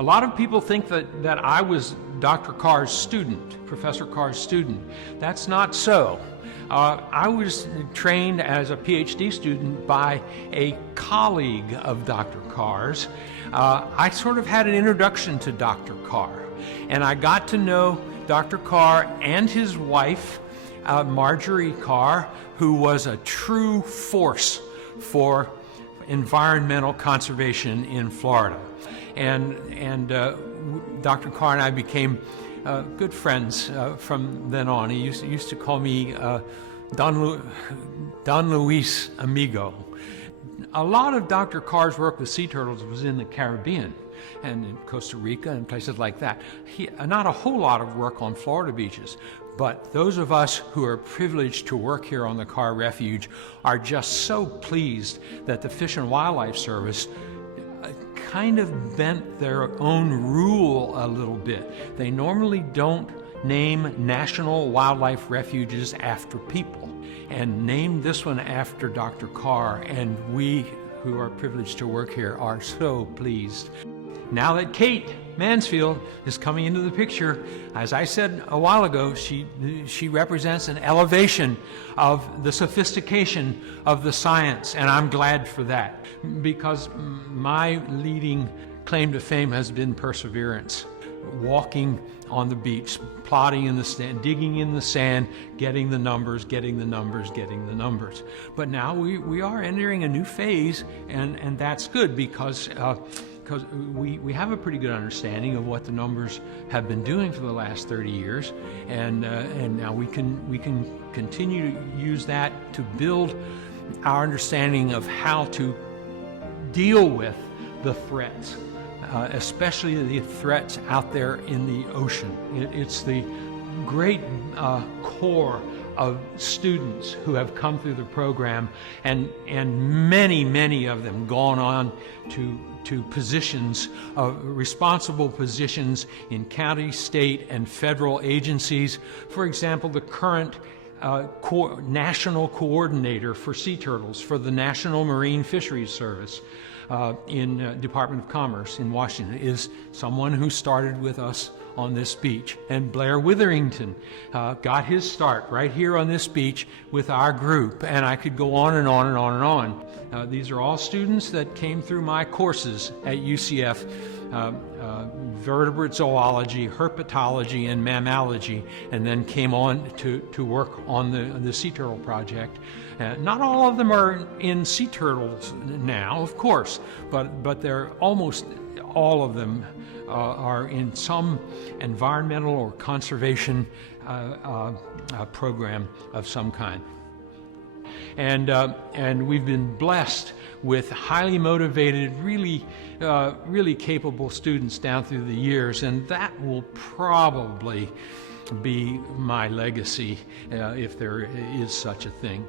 A lot of people think that I was Dr. Carr's student, Professor Carr's student. That's not so. I was trained as a PhD student by a colleague of Dr. Carr's. I sort of had an introduction to Dr. Carr, and I got to know Dr. Carr and his wife, Marjorie Carr, who was a true force for environmental conservation in Florida. And Dr. Carr and I became good friends from then on. He used to call me Don Luis Amigo. A lot of Dr. Carr's work with sea turtles was in the Caribbean and in Costa Rica and places like that. Not a whole lot of work on Florida beaches, but those of us who are privileged to work here on the Carr Refuge are just so pleased that the Fish and Wildlife Service kind of bent their own rule a little bit. They normally don't name national wildlife refuges after people, and named this one after Dr. Carr, and we who are privileged to work here are so pleased. Now that Kate Mansfield is coming into the picture, as I said a while ago, she represents an elevation of the sophistication of the science, and I'm glad for that, because my leading claim to fame has been perseverance. Walking on the beach, plodding in the sand, digging in the sand, getting the numbers, getting the numbers, getting the numbers. But now we are entering a new phase, and that's good because we have a pretty good understanding of what the numbers have been doing for the last 30 years, and now we can continue to use that to build our understanding of how to deal with the threats, especially the threats out there in the ocean. It's the great core of students who have come through the program, and many of them gone on to positions, responsible positions in county, state, and federal agencies. For example, the current national coordinator for sea turtles for the National Marine Fisheries Service in Department of Commerce in Washington is someone who started with us on this beach. And Blair Witherington got his start right here on this beach with our group, and I could go on and on and on and on. These are all students that came through my courses at UCF, vertebrate zoology, herpetology, and mammalogy, and then came on to work on the sea turtle project. Not all of them are in sea turtles now, of course, but they're almost all of them are in some environmental or conservation program of some kind. And we've been blessed with highly motivated, really capable students down through the years, and that will probably be my legacy if there is such a thing.